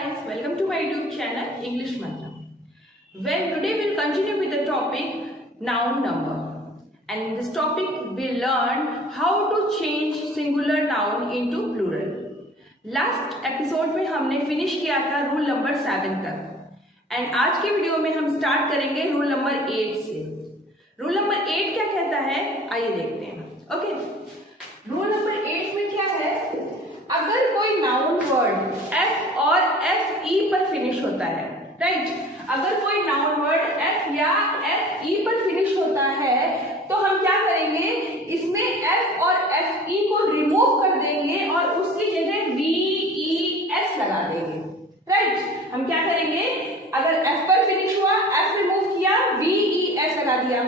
guys, welcome to my YouTube channel English Mantra. Well, today we'll continue with the topic noun number. And in this topic we'll learn how to change singular noun into plural. Last episode में हमने finish किया था rule number 7 तक. And आज के video में हम start करेंगे रूल नंबर 8 से. रूल नंबर 8 क्या कहता है, आइए देखते हैं. ओके, रूल नंबर 8 में क्या है, अगर कोई नाउन वर्ड एफ और एफ ई पर फिनिश होता है, राइट, अगर कोई नाउन वर्ड एफ या एफ ई पर फिनिश होता है तो हम क्या करेंगे, इसमें एफ और एफ ई को रिमूव कर देंगे और उसकी जगह वी ई एस लगा देंगे. राइट, हम क्या करेंगे, अगर एफ पर फिनिश हुआ, एफ रिमूव किया, वी ई एस लगा दिया.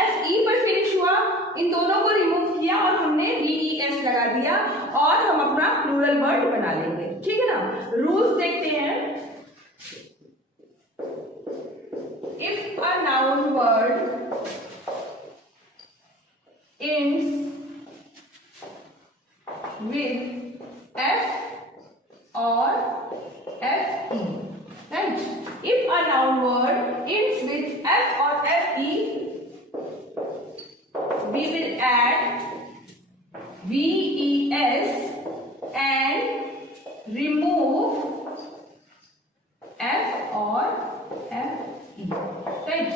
एफ ई पर फिनिश हुआ, इन दोनों को रिमूव किया और हमने वी ई एस लगा दिया और हम अपना प्लूरल वर्ड बना लेंगे. ठीक है ना. रूल्स देखते हैं. If a noun word ends with F or FE, right? If a noun word ends with F or FE, we will add VES and remove F or FE, right?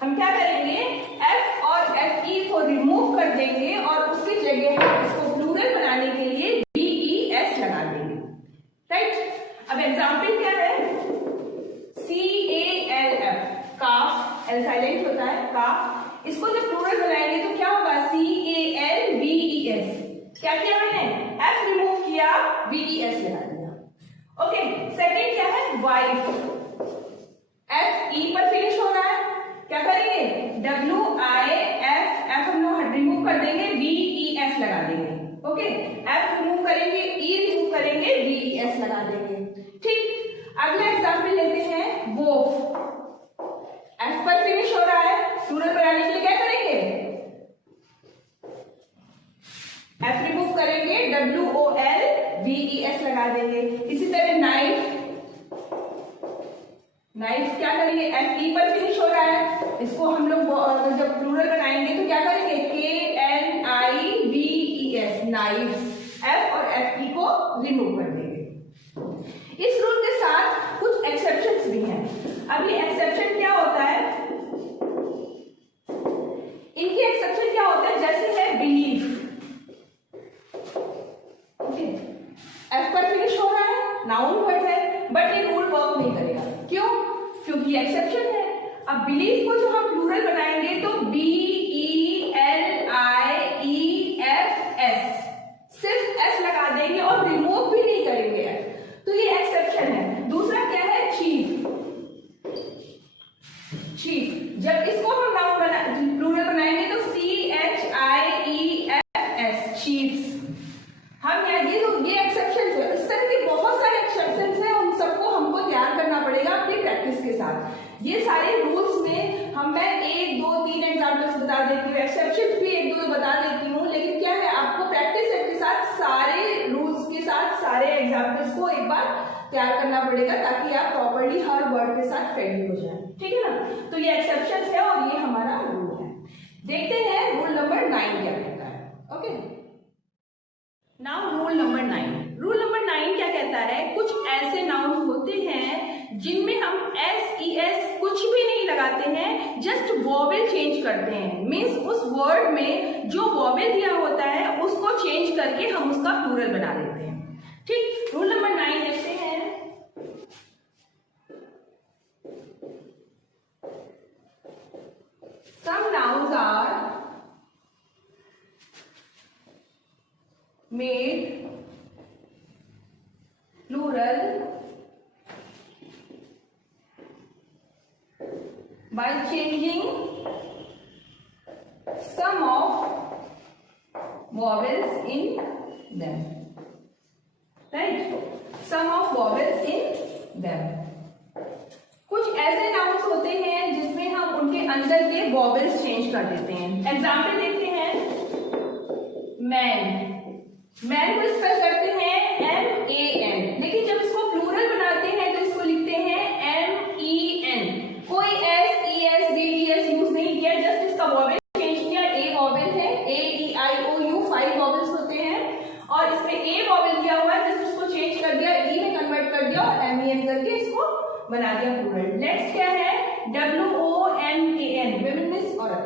हम क्या करेंगे, F और FE को remove कर देंगे और उसकी जगह हम इसको प्लूरल बनाने के लिए VES लगा देंगे. राइट, अब एग्जाम्पल क्या है, CALF, काफ, एल साइलेंट होता है, काफ. इसको जब प्लूरल बनाएंगे तो क्या होगा, CALVES. क्या किया मैंने, F रिमूव किया, VES लगा दिया. ओके, सेकेंड क्या है, वाइफ. FE पर फिनिश हो रहा है, क्या करेंगे, WIF, एफ हम लोग रिमूव कर देंगे, VES लगा देंगे. ओके, एफ रिमूव करेंगे, ई रिमूव करेंगे, VES लगा देंगे. ठीक, अगला एग्जांपल लेते हैं, वोफ. एफ पर फिनिश हो रहा है, प्लूरल बनाने के लिए क्या करेंगे, एफ रिमूव करेंगे, WOL, VES लगा देंगे. इसी तरह नाइफ. नाइफ क्या करेंगे, एफ ई पर फिनिश हो रहा है, इसको हम लोग जब प्लूरल बनाएंगे तो क्या करेंगे, KNIVES, नाइफ्स. एफ और एफ ई को रिमूव कर देंगे. इस रूल के साथ कुछ एक्सेप्शंस भी हैं. अब ये एक्सेप्शन क्या होता है, इनके एक्सेप्शन क्या होते हैं, जैसे है बिलीव. एफ पर फिनिश हो रहा है, नाउन वर्ड है, बट ये रूल वर्क नहीं करेगा. क्यों, क्योंकि एक्सेप्शन है. अब बिलीफ को जो हम प्लूरल बनाएंगे तो BELIEFS, सिर्फ एस लगा देंगे और रिमूव भी नहीं करेंगे एफ, तो ये एक्सेप्शन है. दूसरा क्या है, चीफ. चीफ, जब इसको हम नाउन प्लूरल बनाएंगे तो CHIEFS, चीफ्स. हम ये एक्सेप्शन है. इस तरह के बहुत सारे एक्सेप्शन है, उन सबको हमको तैयार करना पड़ेगा अपनी प्रैक्टिस के साथ. ये सारे रूल्स में मैं 1, 2, 3 एग्जाम्पल्स बता देती हूँ, एक्सेप्शन भी 1, 2 बता देती हूँ, लेकिन क्या है, आपको प्रैक्टिस सेट के साथ सारे रूल्स के साथ सारे एग्जाम्पल्स को एक बार तैयार करना पड़ेगा ताकि आप प्रॉपर्ली हर वर्ड के साथ फ्रेंडली हो जाए. ठीक है ना. तो ये एक्सेप्शन है और ये हमारा रूल है. देखते हैं रूल नंबर 9 क्या कहता है. Okay, now rule number 9. Rule number 9 क्या कहता है, कुछ ऐसे नाउन होते हैं जिनमें हम SES कुछ भी नहीं लगाते हैं, जस्ट वॉवेल चेंज करते हैं. मीन्स उस वर्ड में जो वॉवेल दिया होता है उसको चेंज करके हम उसका प्लूरल बना देते हैं. ठीक, रूल नंबर 9 देखते हैं. Some nouns are made plural by changing some of vowels in them. Right? Some of vowels in them. कुछ ऐसे नाउन्स होते हैं जिसमें हम उनके अंदर के वॉवेल्स चेंज कर देते हैं. एग्जाम्पल देखते हैं, मैन. मैन को स्पेल करते हैं MAN, लेकिन जब इसको प्लूरल बनाते हैं कर दिया और MEN करके इसको बना दिया प्लूरल। नेक्स्ट क्या है, WOMAN, women मीन्स औरत,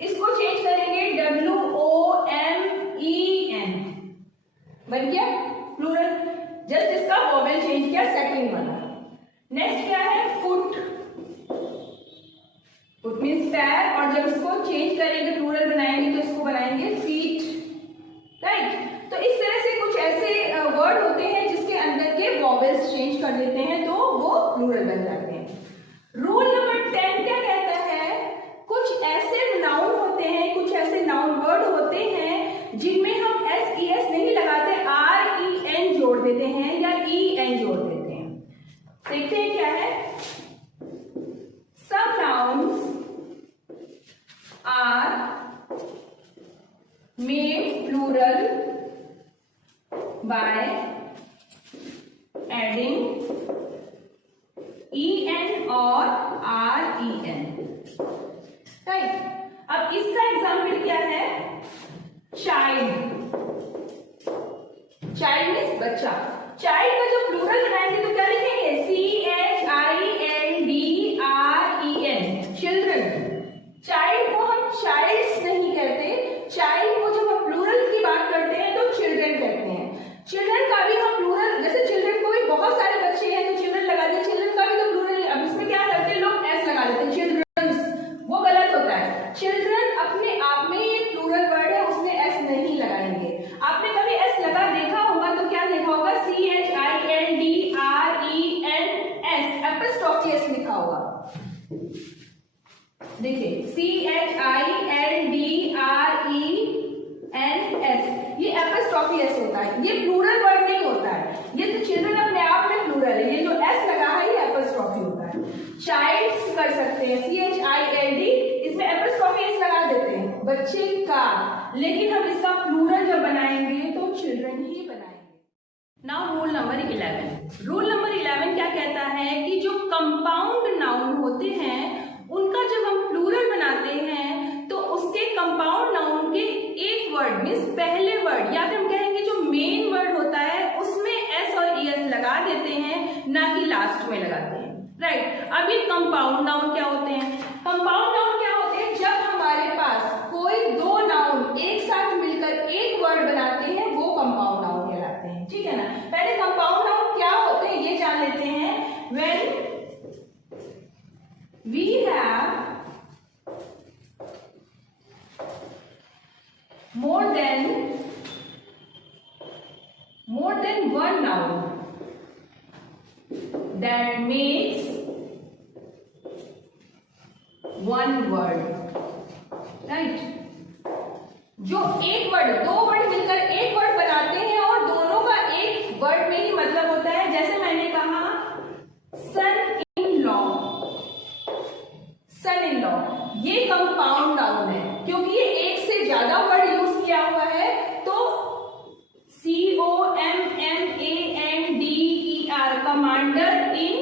इसको चेंज करेंगे WOMEN, बन गया प्लूरल। जस्ट इसका वोवेल चेंज किया, सेकंड वाला। नेक्स्ट क्या है, फुट, फुट मीन्स पैर, और जब इसको चेंज करेंगे प्लूरल बनाएंगे तो इसको बनाएंगे फीट, राइट। तो इस तरह से कुछ ऐसे वर्ड होते हैं जिसके अंदर के वोवेल्स चेंज कर देते हैं तो वो प्लूरल बन जाते हैं। रूल नंबर 10 क्या कहता है, कुछ ऐसे नाउन होते हैं, कुछ ऐसे नाउन वर्ड होते हैं जिनमें हम SES नहीं लगाते, REN जोड़ देते हैं या EN जोड़ देते हैं। देखते हैं क्या है, some nouns are made plural by adding EN और REN, राइट। अब इसका एग्जाम्पल क्या है, चाइल्ड, चाइल्ड मीन्स बच्चा। चाइल्ड का जो प्लूरल बनाएंगे तो क्या लिखेंगे, CHILDREN, चिल्ड्रन। चाइल्ड को हम चाइल्ड्स नहीं कहते, चाइल्ड को जब हम प्लूरल की बात करते हैं तो चिल्ड्रन कहते हैं। चिल्ड्रन का भी हम प्लूरल, जैसे चिल्ड्रन को भी बहुत सारे बच्चे हैं तो चिल्ड्रन लगा दिया, चिल्ड्रन का भी तो प्लूरल। अब इसमें क्या करते हैं लोग, S लगा देते हैं, चिल्ड्रंस, वो गलत होता है। चिल्ड्रन अपने आप में ही प्लूरल वर्ड है, उसमें S नहीं लगाएंगे। आपने कभी S लगा देखा होगा तो क्या देखा होगा, CHILDRENS, एपोस्ट्रोफी S लिखा होगा, देखिए CHILDRENS, ये एपोस्ट्रोफी S होता है, ये प्लूरल वर्ड नहीं होता है। ये तो चिल्ड्रन अपने आप में प्लूरल है, ये जो S लगा है ये एपोस्ट्रोफी होता है। चाइल्ड्स कर सकते हैं CHILD, इसमें एपोस्ट्रोफी S लगा देते हैं, बच्चे का, लेकिन हम इसका प्लूरल जब बनाएंगे तो चिल्ड्रन ही बनाएंगे। Now rule number 11। Rule number 11 क्या कहता है कि जो कंपाउंड नाउन होते हैं उनका जब हम प्लूरल बनाते हैं तो उसके कंपाउंड नाउन के एक वर्ड मीन्स पहले वर्ड या फिर हम कहेंगे जो मेन वर्ड होता है उसमें S और ES लगा देते हैं, ना कि लास्ट में लगाते हैं, राइट। अब ये कंपाउंड नाउन क्या होते हैं, कंपाउंड नाउन क्या होते हैं, जब हमारे पास कोई दो नाउन एक साथ मिलकर एक वर्ड बनाते हैं वो कंपाउंड नाउन कहलाते हैं, ठीक है ना। पहले कंपाउंड नाउन क्या होते हैं ये जान लेते हैं। When we have more than one noun that makes one word, right। जो एक वर्ड, दो वर्ड मिलकर एक वर्ड बनाते हैं और दोनों का एक वर्ड में ही मतलब होता है, जैसे मैंने कहा son in law, son in law, ये कंपाउंड नाउन है क्योंकि ये एक से ज्यादा वर्ड यूज किया हुआ है, तो COMMANDER, commander in,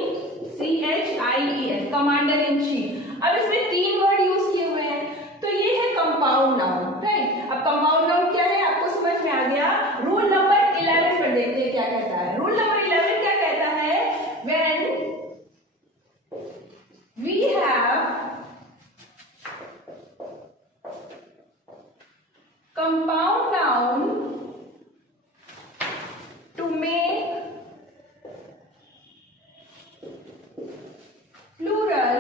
CHIEF, commander in chief. अब इसमें तीन वर्ड यूज किए हुए हैं तो ये है कंपाउंड नाउन, राइट। अब कंपाउंड नाउन क्या है आपको समझ में आ गया। रूल नंबर 11 पर देखते हैं क्या कहता है। रूल नंबर 11 क्या कहता है, when we have compound noun to make plural,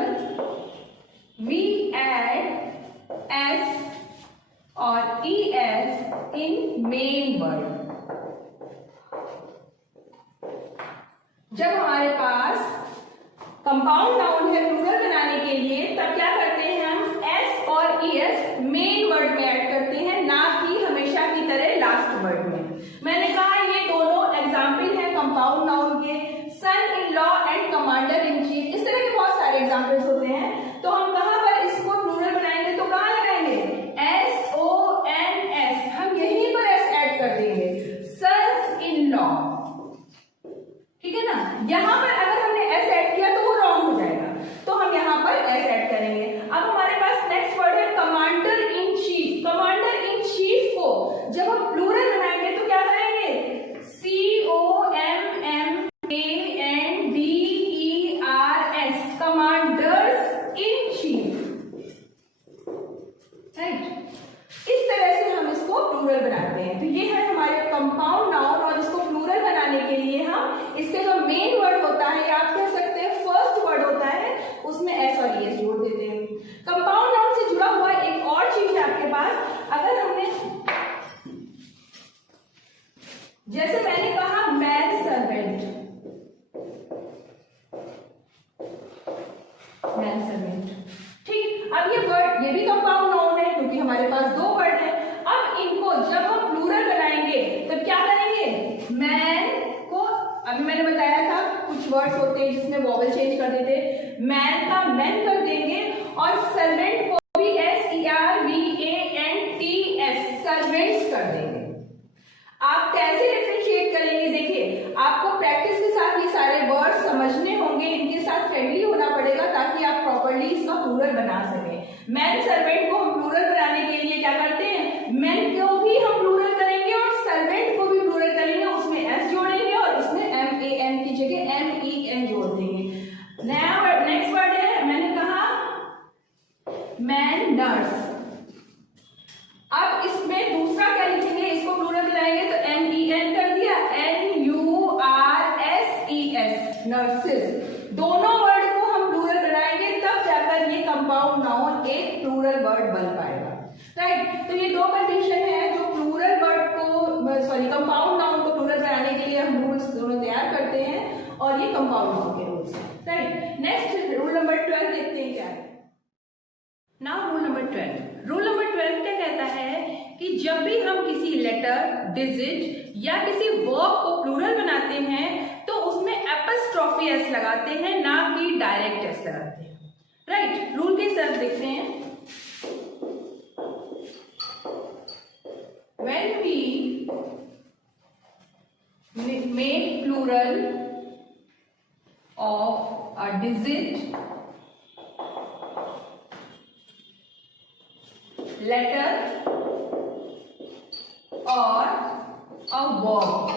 we add S or ES in main word। जब हमारे पास कंपाउंड नाउन है प्लूरल बनाने के लिए तब क्या करते हैं हम S और ES मेन वर्ड में ऐड करते हैं, ना कि हमेशा की तरह लास्ट वर्ड में। मैंने कहा ये दोनों एग्जाम्पल हैं कंपाउंड नाउन के, son in law and commander in chief. इस तरह के बहुत सारे एग्जाम्पल्स होते हैं। तो हम कहां पर इसको प्लूरल बनाएंगे तो कहां लगाएंगे, SONS, हम यहीं पर S ऐड कर देंगे, सन्स इन लॉ, ठीक है ना। यहां पर अगर हमने S ऐड किया तो वो रॉन्ग हो जाएगा, तो हम यहाँ पर S ऐड करेंगे। अब हमारे पास नेक्स्ट वर्ड है commander in chief. Commander in chief को जब हम प्लूरल बनाएंगे तो क्या करेंगे, COMMANDER मैन सर्वेंट। ठीक, अब ये वर्ड ये भी कंपाउंड नाउन है क्योंकि हमारे पास दो वर्ड है। अब इनको जब हम प्लूरल बनाएंगे तब क्या करेंगे, मैन को, अभी मैंने बताया था कुछ वर्ड्स होते हैं जिसमें वॉवल चेंज कर देते, मैन का मैन कर देंगे और सर्वेंट को भी SERVANTS सर्वेंट्स कर देंगे। आप कैसे डिफरेंशिएट करेंगे, देखिए आपको प्रैक्टिस के साथ ये सारे वर्ड्स समझने होंगे, इनके साथ फ्रेंडली होना पड़ेगा ताकि आप प्रॉपर्ली इसका प्लूरल बना सकें। मैन सर्वेंट को हम प्लूरल बनाने के लिए क्या करते हैं, मैन को भी हम प्लूरल करेंगे और सर्वेंट को भी प्लूरल करेंगे, उसमें S जोड़ेंगे और उसमें MAN की जगह MEN जोड़ देंगे। नया वर्ड, नेक्स्ट वर्ड है, मैंने कहा मैन नर्स। अब इसमें दूसरा क्या लिखेंगे, इसको प्लूरल बनाएंगे तो MEN कर दिया, NURSES नर्सेस। दोनों वर्ड को हम प्लूरल बनाएंगे तब जाकर ये कंपाउंड नाउन एक प्लूरल वर्ड बन पाएगा। राइट, तो ये दो कंडीशन है जो प्लूरल वर्ड को, सॉरी कंपाउंड नाउन को प्लूरल बनाने के लिए हम रूल्स दोनों तैयार करते हैं और ये कंपाउंड नाउन के रूल्स हैं। राइट, नेक्स्ट रूल नंबर 12 देखते हैं क्या है। Now rule number 12। Rule number 12 क्या कहता है कि जब भी हम किसी लेटर, डिजिट या किसी वर्ब को प्लूरल बनाते हैं तो उसमें एपस्ट्रॉफी एस लगाते हैं, ना कि डायरेक्ट एस लगाते हैं। राइट, रूल के साथ देखते हैं। When we make plural of a digit, letter or a verb,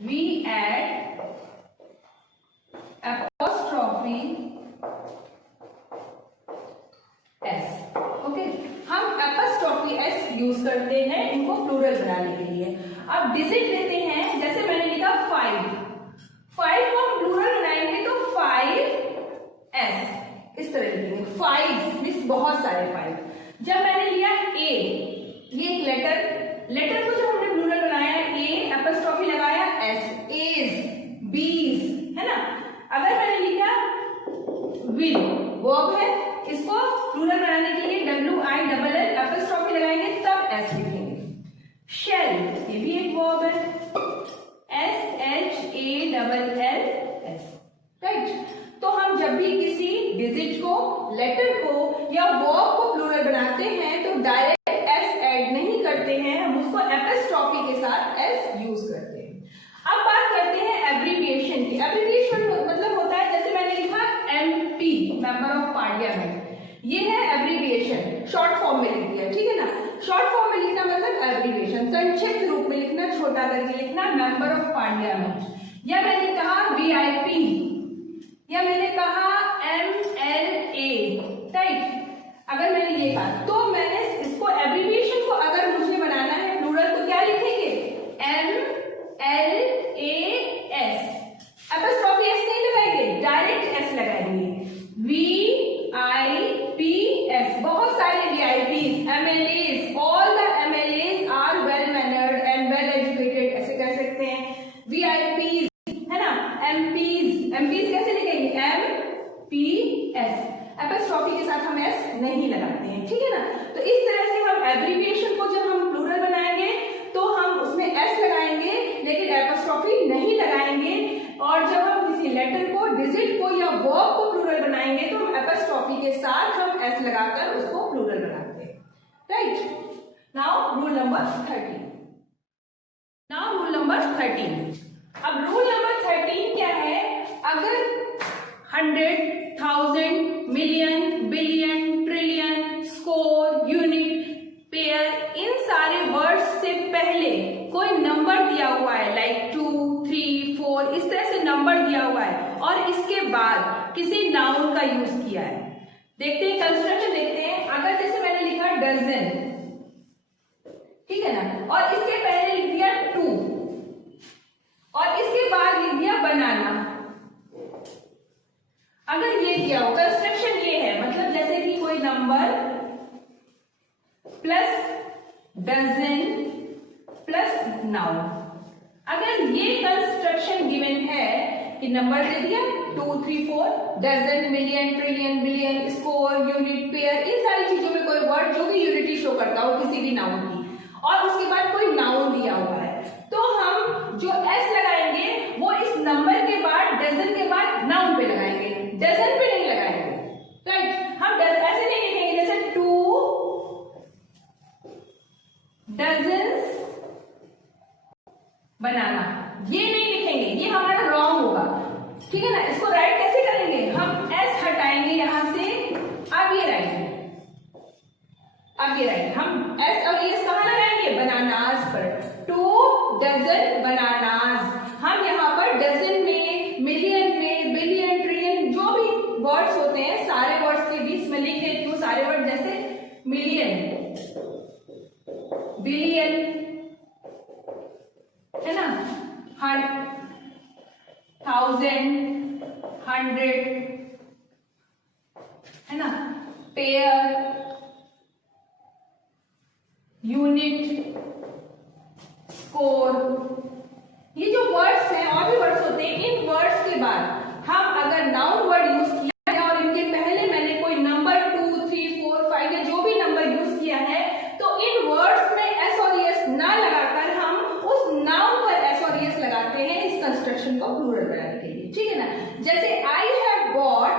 we add apostrophe s। Okay, हम apostrophe s यूज करते हैं इनको प्लूरल बनाने के लिए। अब डिजिट लेते हैं, जैसे मैंने लिखा 5 को हम प्लूरल बनाएंगे तो 5s इस तरह लिखेंगे, 5 मीन्स बहुत सारे 5। जब मैंने लिया A, ये एक लेटर को जब हमने प्लूरल बनाया A एपस्ट्रॉफी लगाया S, A's, B's, है ना। अगर मैंने लिखा will, वर्ब है, इसको प्लूरल बनाने के लिए WILL एपस्ट्रॉफी लगाएंगे तब S लिखेंगे। शेल, ये भी एक वर्ब है, SHALLS। राइट, तो हम जब भी किसी डिजिट को, लेटर को या वर्ब को प्लूरल बनाते हैं तो डायरेक्ट एस ऐड नहीं करते हैं, हम उसको एपस्ट्रॉफी के साथ एस यूज करते हैं। अब बात करते हैं एब्रीविएशन की। एब्रीविएशन मतलब होता है, जैसे मैंने लिखा MP मेंबर ऑफ पार्लियामेंट, ये है एब्रीविएशन, शॉर्ट फॉर्म में लिख दिया, ठीक है ना। शॉर्ट फॉर्म में लिखना मतलब एब्रीविएशन, संक्षिप्त रूप में लिखना, छोटा करके लिखना, मेंबर ऑफ पार्लियामेंट। या मैंने कहा VIP, या मैंने कहा MLA। राइट, अगर मैंने ये कहा तो मैंने इसको एब्रीविएशन को अगर मुझे बनाना है प्लूरल तो क्या लिखेंगे, MLAS। एपस्ट्रॉफी एस नहीं लगाएंगे, डायरेक्ट एस लगाएंगे, VIPS। बहुत सारे VIPs, MLAs, all the MLAs are well mannered and well educated, ऐसे कह सकते हैं। VIPs, है ना। MPs कैसे लिखेंगे, MPS। एपस्ट्रॉफी के साथ हम एस नहीं लगाते हैं, ठीक है ना। तो इस तरह से हम एब्रीविएशन को जब हम प्लूरल बनाएंगे तो हम उसमें एस लगाएंगे लेकिन एपस्ट्रॉफी नहीं लगाएंगे, और जब हम किसी लेटर को, डिजिट को या वर्ब को प्लूरल बनाएंगे तो हम एपस्ट्रॉफी के साथ हम एस लगाकर उसको प्लूरल बनाते हैं। Right, now rule number 13। अब रूल नंबर 13 क्या है, अगर 100, 1000, million, billion, trillion, score, unit, pair, इन सारे वर्ड्स से पहले कोई नंबर दिया हुआ है, लाइक 2, 3, 4, इस तरह से नंबर दिया हुआ है और इसके बाद किसी नाउन का यूज किया है। देखते हैं कंस्ट्रक्शन, देखते हैं। अगर जैसे मैंने लिखा डजन, ठीक है ना, और इसके पहले लिख दिया 2 और इसके बाद लिख दिया बनाना, अगर ये किया हो, कंस्ट्रक्शन ये है, मतलब जैसे कि कोई नंबर प्लस डजन नाउन, अगर ये कंस्ट्रक्शन गिवन है कि नंबर दे दिया 2, 3, 4, dozen, million, trillion, billion, score, unit, pair, इन सारी चीजों में कोई वर्ड जो भी यूनिटी शो करता हो किसी भी नाउन की, और उसके बाद कोई नाउन दिया हुआ है, तो हम जो एस लगाएंगे वो इस नंबर के बाद, डजन के बाद नाउन पे लगाएंगे, डजन पे नहीं लगाएंगे, राइट। हम ऐसे नहीं लिखेंगे जैसे 2 डजन्स बनाना, ये नहीं लिखेंगे, ये हमारा रॉन्ग होगा, ठीक है ना। इसको राइट कैसे करेंगे, हम एस हटाएंगे यहां से, अब ये राइट, अब ये राइट, हम एस और ये कहां लगाएंगे, बनानास पर, 2 डजन बनानास। हम यहाँ पर डजन में, मिलियन में, बिलियन, ट्रिलियन, जो भी वर्ड्स होते हैं सारे वर्ड्स के बीच में लिख देती हूँ सारे वर्ड, जैसे मिलियन, बिलियन, है ना, 1000, 100, है ना, पेयर, यूनिट, स्कोर, ये जो वर्ड्स हैं और भी वर्ड्स होते हैं, इन वर्ड्स के बाद हम अगर नाउन वर्ड यूज किया है और इनके पहले मैंने कोई नंबर 2, 3, 4, 5 या जो भी नंबर यूज किया है, तो इन वर्ड्स में एस और एस ना लगाकर हम उस नाउन पर एस और एस लगाते हैं इस कंस्ट्रक्शन को प्लूरल बनाने के लिए, ठीक है ना। जैसे I have bought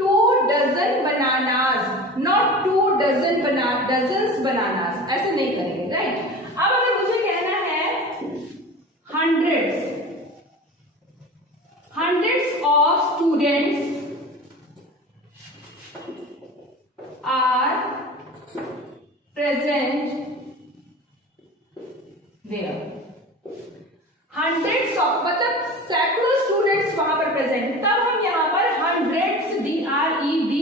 2 dozen bananas, not 2 dozen dozens bananas, ऐसे नहीं करेंगे, राइट। अब अगर मुझे कहना है hundreds of students are present there, hundreds of मतलब सैकड़ों स्टूडेंट्स वहां पर प्रेजेंट, तब हम यहां पर hundreds, DRED,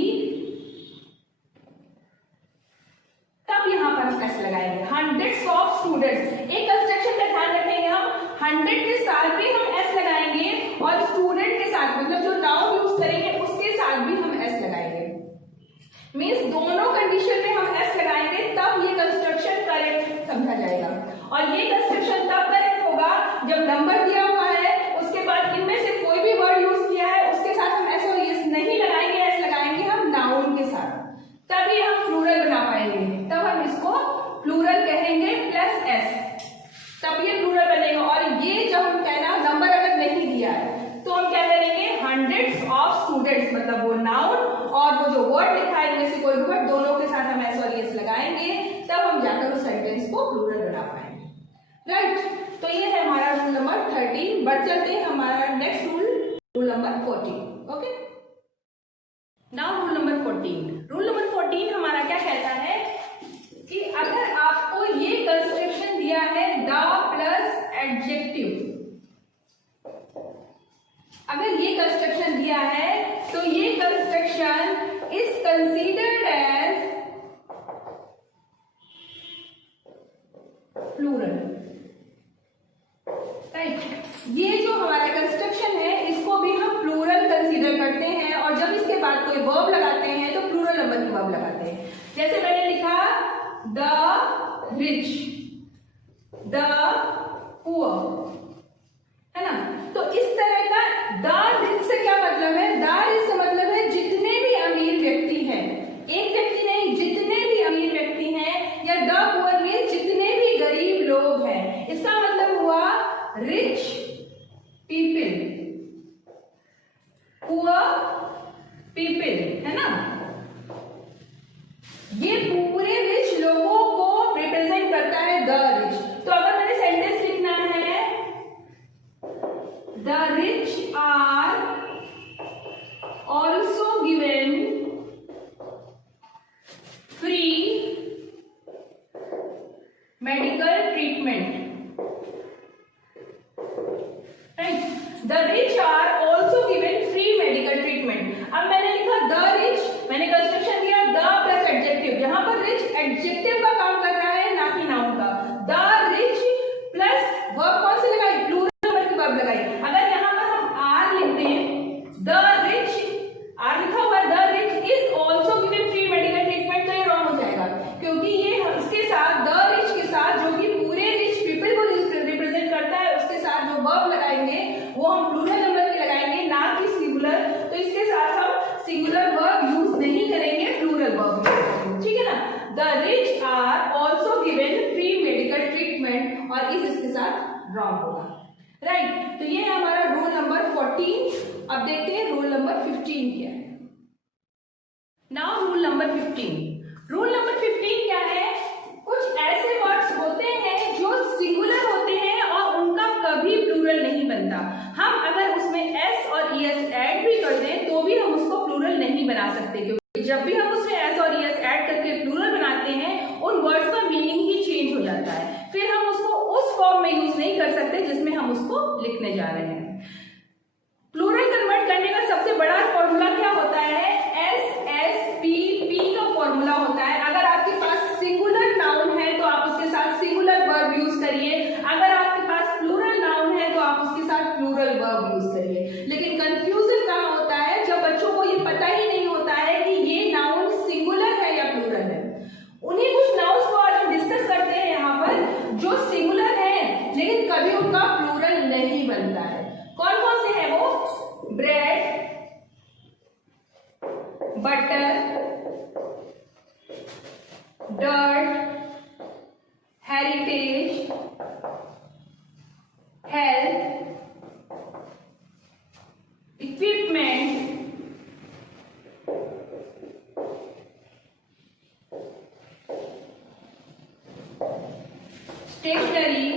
तब यहां पर हम कैसे लगाएंगे, hundreds of students। एक कंस्ट्रक्शन का ध्यान रखेंगे, हम 100 के साथ भी हम एस लगाएंगे और स्टूडेंट के साथ मतलब जो नाउन यूज करेंगे उसके साथ भी हम एस लगाएंगे, मींस दोनों कंडीशन में हम एस लगाएंगे, तब ये कंस्ट्रक्शन करेक्ट समझा जाएगा। और ये कंस्ट्रक्शन तब करेक्ट होगा जब नंबर दिया हुआ है, उसके बाद इनमें से कोई भी वर्ड यूज किया है उसके साथ हम एस और एस नहीं लगाएंगे, एस लगाएंगे हम नाउन के साथ, तभी हम प्लूरल बना पाएंगे, तब हम इसको प्लूरल कहेंगे प्लस एस, तब ये प्लूरल बनेगा। और ये जब हम कहना नंबर अगर नहीं दिया है तो हम क्या करेंगे, hundreds of students, मतलब वो नाउन और वो जो वर्ड लिखा है इनमें से कोई भी वर्ड, दोनों के साथ हम एस और एस लगाएंगे, तब हम जाकर उस सेंटेंस को प्लूरल बना पाएंगे, राइट। तो ये है हमारा रूल नंबर 13। बढ़ चलते हैं हमारा next rule number 14। Okay, now rule number 14। Rule number 14 हमारा क्या कहता है कि अगर आपको ये कंस्ट्रक्शन दिया है द प्लस एडजेक्टिव, अगर ये कंस्ट्रक्शन दिया है तो ये construction is considered as plural, right. ये जो हमारा कंस्ट्रक्शन है इसको भी हम प्लूरल कंसीडर करते हैं, और जब इसके बाद कोई वर्ब लगाते हैं तो प्लूरल नंबर की वर्ब लगाते हैं। जैसे मैंने लिखा द रिच, द पुअर, है ना, तो इस तरह का द रिच से क्या मतलब है, द रिच से मतलब है जितने भी अमीर व्यक्ति हैं, एक व्यक्ति नहीं जितने भी अमीर व्यक्ति हैं, या द पुअर मींस जितने भी गरीब लोग हैं, इसका मतलब हुआ रिच पीपल, पुअर पीपल, है ना। ये पूरे रिच लोगों को रिप्रेजेंट करता है द रिच। तो अगर मैंने सेंटेंस लिखना है the rich are also given free medical treatment, right. The rich are also given free medical treatment. अब मैंने लिखा द रिच, मैंने कंस्ट्रक्शन दिया द प्लस एडजेक्टिव, यहां पर रिच एडजेक्टिव का काम कर रहा है ना कि नाउन का। द रिच प्लस वर्ब कौन सी लगाई, प्लूरल नंबर की वर्ब लगाई। अगर यहां पर हम आर लिख दें, द रिच, आर लिखा हुआ है, the rich is also given free medical treatment, तो ये रॉन्ग हो जाएगा, क्योंकि ये इसके साथ द रिच के साथ जो कि पूरे रिच पीपल को रिप्रेजेंट करता है उसके साथ जो वर्ब लगाएंगे वो हम प्लूरल नंबर की लगाएंगे, ना कि सिंगुलर सिंगुलर वर्ब यूज नहीं करेंगे, प्लूरल वर्ब यूज करेंगे, ठीक है ना। The rich are also given free medical treatment, और इसके साथ रॉन्ग होगा, राइट। तो ये है हमारा रूल नंबर 14। अब देखते हैं रूल नंबर 15 क्या है। Now rule number 15। Rule number 15 क्या है? कुछ ऐसे वर्ड्स होते हैं जो सिंगुलर होते हैं और उनका कभी प्लूरल नहीं बनता। हम अगर उसमें एस और ईएस ऐड भी कर दें तो भी हम उसको प्लूरल नहीं बना सकते, क्योंकि जब भी हम उसमें एस और ईएस ऐड करके प्लूरल बनाते हैं उन वर्ड्स का मीनिंग ही चेंज हो जाता है, फिर हम उसको उस फॉर्म में यूज नहीं कर सकते जिसमें हम उसको लिखने जा रहे हैं। प्लूरल कन्वर्ट करने का सबसे बड़ा फॉर्मूला क्या होता है? एस एस पी पी का फॉर्मूला होता है। अगर आपके पास सिंगुलर नाउन है तो आप उसके साथ सिंगुलर वर्ब यूज करिए, अगर आपके पास प्लूरल नाउन है तो आप उसके साथ प्लूरल वर्ब यूज करिए। लेकिन कंफ्यूजन कहाँ होता है? जब बच्चों को ये पता ही नहीं होता है कि ये नाउन सिंगुलर है या प्लूरल है। उन्हीं कुछ नाउन्स को आज हम डिस्कस करते हैं यहाँ पर जो सिंगुलर है लेकिन कभी उनका प्लूरल नहीं बनता है। कौन कौन से हैं वो? Bread, butter, dirt, heritage, health, equipment, stationery,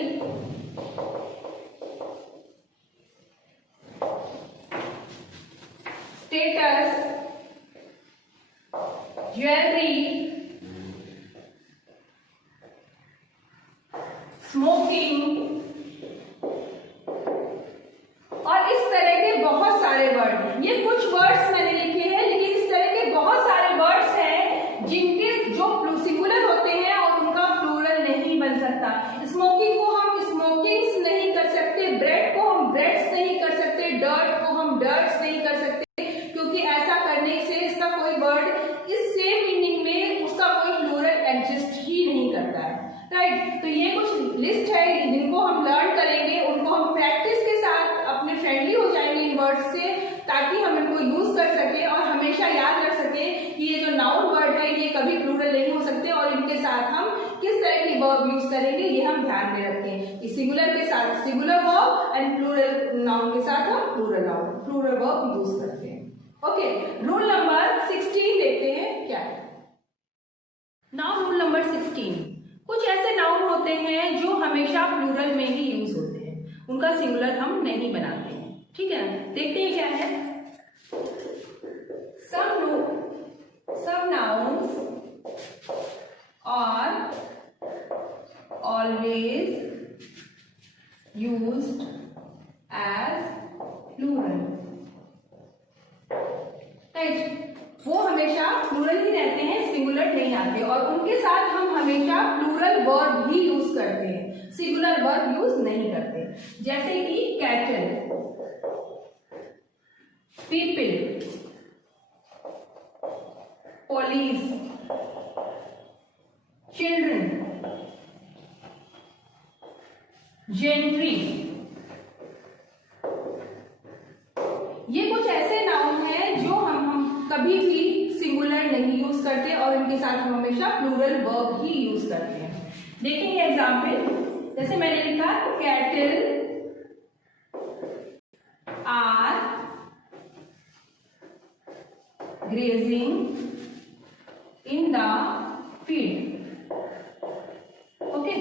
status, jewellery, smoking, और इस तरह के बहुत सारे वर्ड। ये कुछ वर्ड्स मैंने लिखे हैं, लेकिन इस तरह के बहुत सारे वर्ड्स हैं जिनके जो सिंगुलर होते हैं और उनका प्लूरल नहीं बन सकता। स्मोकिंग को हम स्मोकिंग्स नहीं कर सकते, ब्रेड को हम ब्रेड्स नहीं कर सकते, डर्ट को हम डर्ट्स नहीं कर सकते, क्योंकि ऐसा करने से इसका कोई वर्ड इस सेम मीनिंग में उसका कोई प्लूरल एग्जिस्ट ही नहीं करता है, राइट। तो ये कुछ लिस्ट है जिनको हम लर्न करेंगे, उनको हम प्रैक्टिस के साथ अपने फ्रेंडली हो जाएंगे इन वर्ड्स से, ताकि हम इनको यूज कर सके और हमेशा याद रख सके कि ये जो नाउन वर्ड है ये कभी प्लूरल नहीं हो सकते, और इनके साथ हम किस तरह की वर्ब यूज करेंगे ये हम ध्यान में रखें कि सिंगुलर के साथ singular verb and plural noun के साथ हम प्लूरल वर्ब यूज करते हैं। ओके, रूल नंबर 16 देखते हैं क्या है। Now rule number 16। कुछ ऐसे नाउन होते हैं जो हमेशा प्लूरल में ही यूज होते हैं, उनका सिंगुलर हम नहीं बनाते हैं, ठीक है ना। देखते हैं क्या है। Some nouns are always used as plural, right. वो हमेशा प्लूरल ही रहते हैं, सिंगुलर नहीं आते, और उनके साथ हम हमेशा प्लूरल वर्ब ही यूज करते हैं, सिंगुलर वर्ब यूज नहीं करते। जैसे कि cattle, people, police, children, gentry। ये कुछ ऐसे नाउन हैं जो हम कभी भी सिंगुलर नहीं यूज करते और इनके साथ हम हमेशा प्लूरल वर्ब ही यूज करते हैं। देखेंगे एग्जाम्पल, जैसे मैंने लिखा cattle are grazing in the field, okay,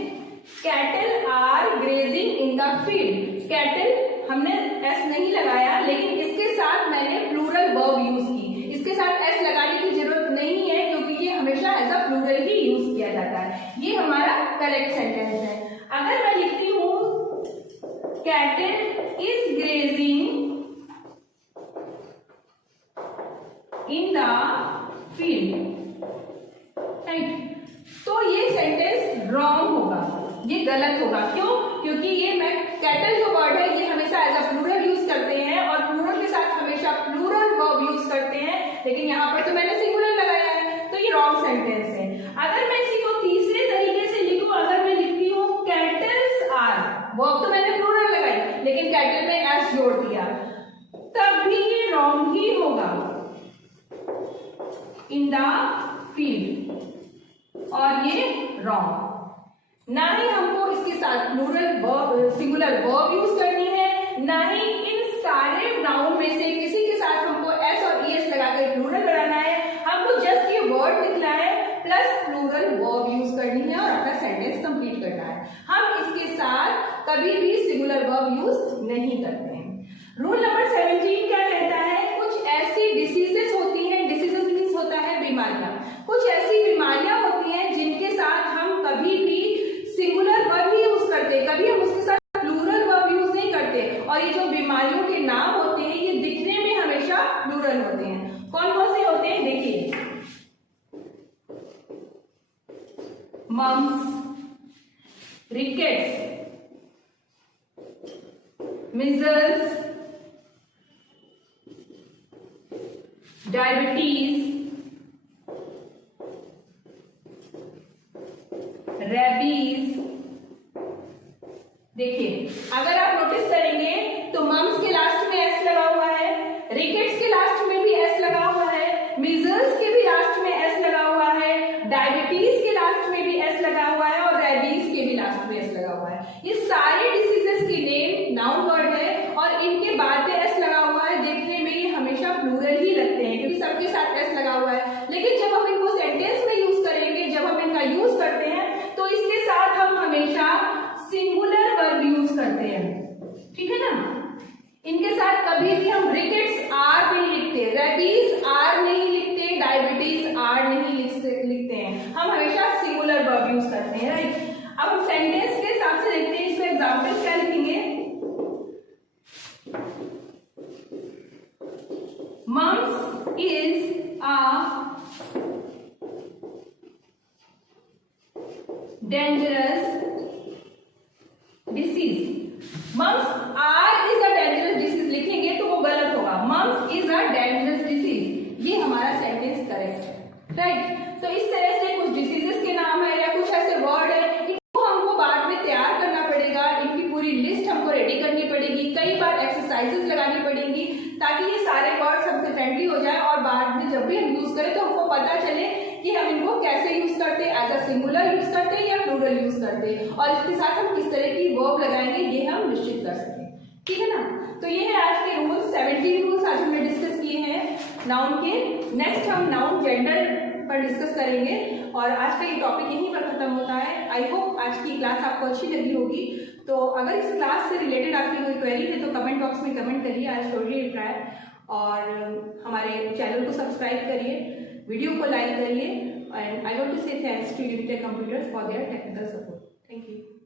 cattle are grazing in the field। cattle हमने s नहीं लगाया, लेकिन इसके साथ मैंने प्लूरल वर्ब यूज की। इसके साथ s लगाने की जरूरत नहीं है क्योंकि ये हमेशा एज अ प्लूरल ही यूज किया जाता है। ये हमारा करेक्ट सेंटेंस है। अगर मैं लिखती हूं cattle is grazing in the field, तो ये सेंटेंस रॉन्ग होगा, ये गलत होगा। क्यों? क्योंकि ये मैं कैटल जो वर्ड है ये हमेशा एज अ प्लूरल यूज करते हैं और प्लूरल के साथ हमेशा प्लूरल वर्ब यूज करते हैं, लेकिन यहाँ पर तो मैंने सिंगुलर लगाया है, तो ये रॉन्ग सेंटेंस है। अगर मैं इसी को तीसरे तरीके से लिखूं, अगर मैं लिखती हूँ कैटल्स आर, वर्ब तो मैंने प्लूरल लगाई लेकिन कैटल में एस जोड़ दिया, तब भी ये रॉन्ग ही होगा। इन द फील्ड, और ये रॉन्ग। ना ही हमको इसके साथ plural verb singular verb use करनी है, ना ही इन सारे नाउन में से किसी के साथ हमको एस और ईएस लगाकर प्लूरल बनाना है। हमको जस्ट ये वर्ड लिखना है प्लस प्लूरल वर्ब यूज करनी है और अपना सेंटेंस कंप्लीट करना है। हम इसके साथ कभी भी सिंगुलर वर्ब यूज नहीं करते हैं। रूल नंबर 17 क्या कहता है, कुछ ऐसी डिसीजेस होती हैं, डिसीजेस मीन्स होता है बीमारियां, कुछ ऐसी बीमारियां होती हैं जिनके साथ हम कभी भी सिंगुलर वर्ब ही यूज करते, कभी हम उसके साथ प्लूरल वर्ब यूज नहीं करते। और ये जो बीमारियों के नाम होते हैं ये दिखने में हमेशा प्लूरल होते हैं। कौन कौन से होते हैं देखिए, mumps, rickets, measles, diabetes, rabies. देखिए अगर आप नोटिस करेंगे तो मम्स के लास्ट में एस लगा हुआ है, रिकेट्स के लास्ट में भी एस लगा हुआ है, मिजल्स के भी लास्ट में एस लगा हुआ है, डायबिटीज के लास्ट में भी एस लगा हुआ है और रेबीज के भी लास्ट में एस लगा हुआ है। ये सारे डिसीजेस के नेम नाउन वर्ड है और इनके बाद में एस लगा हुआ है। देखने में ये हमेशा प्लूरल ही लगते हैं क्योंकि सबके साथ एस लगा हुआ है, लेकिन जब हम इनको सेंटेंस में यूज करेंगे, जब हम इनका यूज करते हैं तो इसके साथ हम हमेशा सिंगुलर वर्ब यूज करते हैं, ठीक है ना। इनके साथ कभी भी हम रिकेट्स आर नहीं लिखते, रेबीज आर नहीं लिखते, डायबिटीज आर नहीं लिखते हैं, हम हमेशा सिंगुलर वर्ब यूज करते हैं, राइट। अब हम सेंटेंस के हिसाब से देखते हैं, इसमें एग्जाम्पल क्या लिखेंगे, mumps is a dangerous disease. Mumps are is a dangerous disease लिखेंगे तो वो गलत होगा, mumps is a dangerous disease, ये हमारा सेंटेंस करेक्ट है, राइट। तो इस तरह से कुछ डिसीजेस के नाम है या कुछ ऐसे वर्ड है, इनको हमको बाद में तैयार करना पड़ेगा, इनकी पूरी लिस्ट हमको रेडी करनी पड़ेगी, कई बार एक्सरसाइजेस लगानी पड़ेंगी ताकि ये सारे वर्ड्स हमसे फ्रेंडली हो जाए और बाद में जब भी हम यूज करें तो हमको पता चले कि हम इनको कैसे यूज करते हैं, एज अ सिंगुलर यूज करते हैं या प्लूरल यूज करते हैं, और इसके साथ हम किस तरह की वर्ब लगाएंगे ये हम निश्चित कर सकें, ठीक है ना। तो ये है आज के रूल्स, 17 रूल्स आज हमने डिस्कस किए हैं नाउन के। नेक्स्ट हम नाउन जेंडर पर डिस्कस करेंगे और आज का ये टॉपिक यहीं पर खत्म होता है। आई होप आज की क्लास आपको अच्छी लगी होगी। तो अगर इस क्लास से रिलेटेड आपकी कोई क्वेरी है तो कमेंट बॉक्स में कमेंट करिए, आज छोड़िए रिप्लाई, और हमारे चैनल को सब्सक्राइब करिए, वीडियो को लाइक करिए, and I want to say thanks to Unitech computers for their technical support. Thank you.